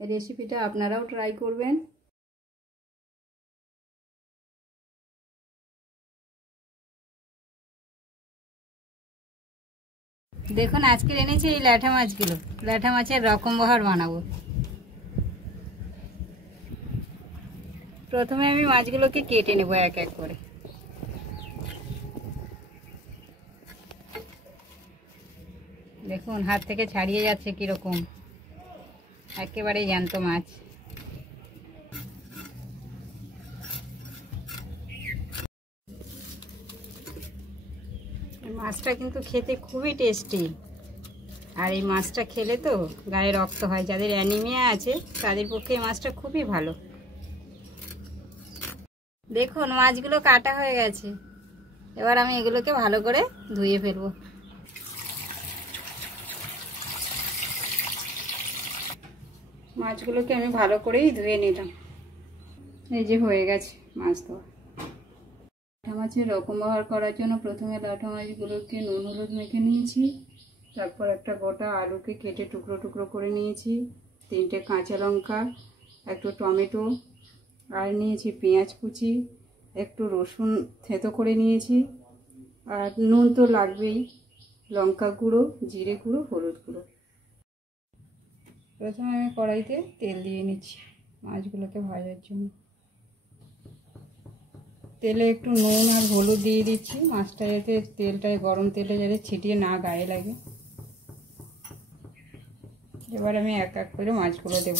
এই রেসিপিটা আপনারাও ট্রাই করবেন। দেখুন আজকে এনেছি এই ল্যাঠা মাছগুলো, ল্যাঠা মাছের রকমবহার বানাবো। প্রথমে আমি মাছগুলোকে কেটে নেব এক এক করে। দেখুন হাত থেকে ছাড়িয়ে যাচ্ছে কিরকম, একেবারে জ্যান্ত মাছ। মাছটা কিন্তু খেতে খুবই টেস্টি, আর এই মাছটা খেলে তো গায়ে রক্ত হয়, যাদের অ্যানিমিয়া আছে তাদের পক্ষে এই মাছটা খুবই ভালো। দেখুন মাছগুলো কাটা হয়ে গেছে, এবার আমি এগুলোকে ভালো করে ধুয়ে ফেলবো। মাছগুলোকে আমি ভালো করেই ধুয়ে নিলাম। এই যে হয়ে গেছে মাছ ধোয়া। ল্যাঠা মাছের রকমবহার করার জন্য প্রথমে ল্যাঠা মাছগুলোকে নুন হলুদ মেখে নিয়েছি, তারপর একটা গোটা আলুকে কেটে টুকরো টুকরো করে নিয়েছি, 3টে কাঁচা লঙ্কা, একটু টমেটো, আর নিয়েছি পেঁয়াজ কুচি, একটু রসুন থেঁতো করে নিয়েছি, আর নুন তো লাগবেই, লঙ্কা গুঁড়ো, জিরে গুঁড়ো, হলুদ গুঁড়ো। প্রথমে আমি কড়াইতে তেল দিয়ে নিচ্ছি মাছগুলোকে ভাজার জন্য। তেলে একটু নুন আর হলুদ দিয়ে দিচ্ছি, মাছটা যাতে তেলটায় গরম তেলে যাতে ছিটিয়ে না গায়ে লাগে। এবার আমি এক এক করে মাছগুলো দেব।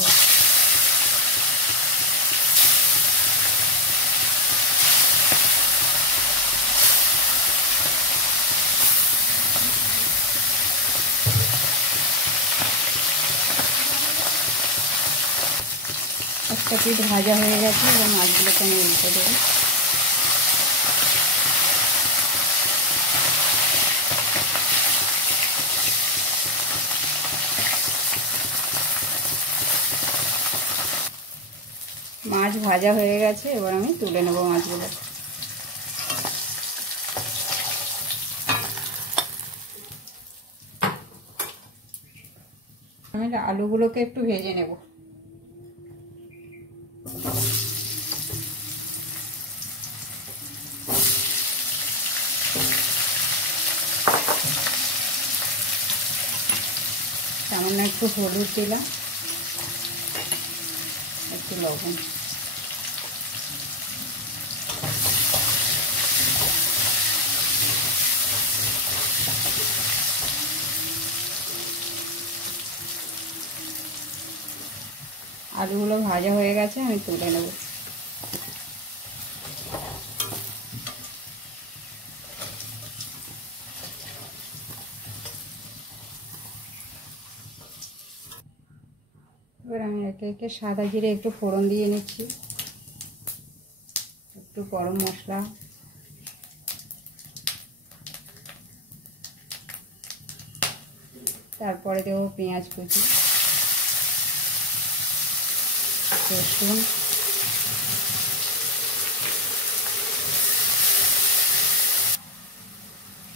একটা পিঠ ভাজা হয়ে গেছে, এবার মাছগুলোকে আমি উল্টে দেবো। মাছ ভাজা হয়ে গেছে, এবার আমি তুলে নেব মাছগুলো। আমি আলুগুলোকে একটু ভেজে নেব। সামান্য একটু হলুদ দিলাম, একটু লবণ। আলুগুলো ভাজা হয়ে গেছে, আমি তুলে নেব। এবার আমি একে একে সাদা জিরে একটু ফোড়ন দিয়ে নিচ্ছি, একটু গরম মশলা, তারপরে দেবো পেঁয়াজ কুচি, রসুন,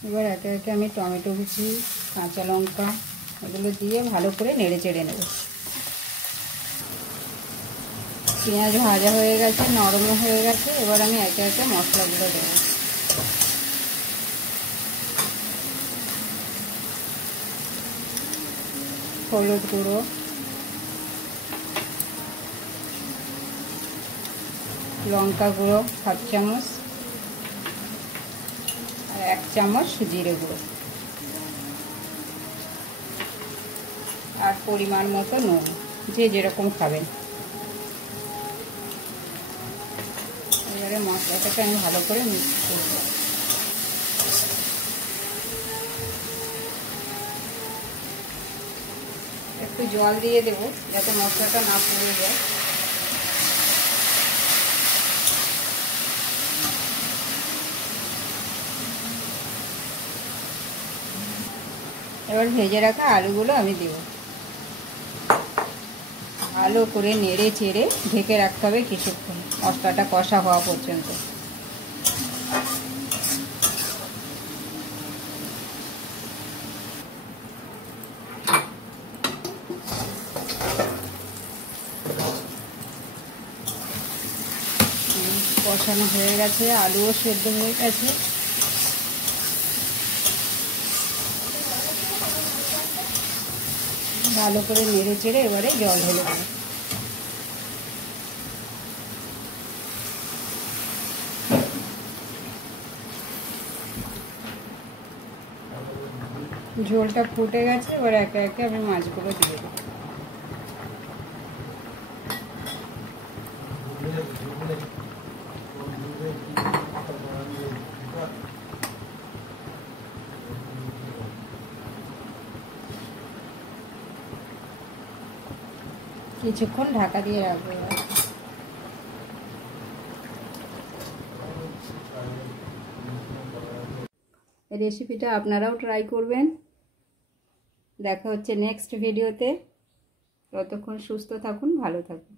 এবার একে একে আমি টমেটো কুচি, কাঁচা লঙ্কা এগুলো দিয়ে ভালো করে নেড়ে চেড়ে নেব। পেঁয়াজ ভাজা হয়ে গেছে, নরমও হয়ে গেছে, এবার আমি একে একে মশলাগুলো দেবো। হলুদ গুঁড়ো, লঙ্কা গুঁড়ো 1/2 চামচ, আর 1 চামচ জিরে গুঁড়ো, আর পরিমাণ মতো নুন, যে যেরকম খাবেন। এবারে মশলাটাকে আমি ভালো করে মিক্স করব। একটু জল দিয়ে দেবো যাতে মশলাটা না পুড়ে যায়। এবার ভেজে রাখা আলুগুলো আমি দেব। ভালো করে নেড়ে চেড়ে ঢেকে রাখতে হবে কিছুক্ষণ, মশলাটা কষা হওয়া পর্যন্ত। কষানো হয়ে গেছে, আলুও সেদ্ধ হয়ে গেছে। ভালো করে নেড়ে চেড়ে এবারে জল ঢেলে দেবো। ঝোলটা ফুটে গেছে, এবার একে একে আমি মাছগুলো দিয়ে দেবো। কিছুক্ষণ ঢাকা দিয়ে রাখবো। এই রেসিপিটা আপনারাও ট্রাই করবেন। দেখা হচ্ছে নেক্সট ভিডিওতে। ততক্ষণ সুস্থ থাকুন, ভালো থাকুন।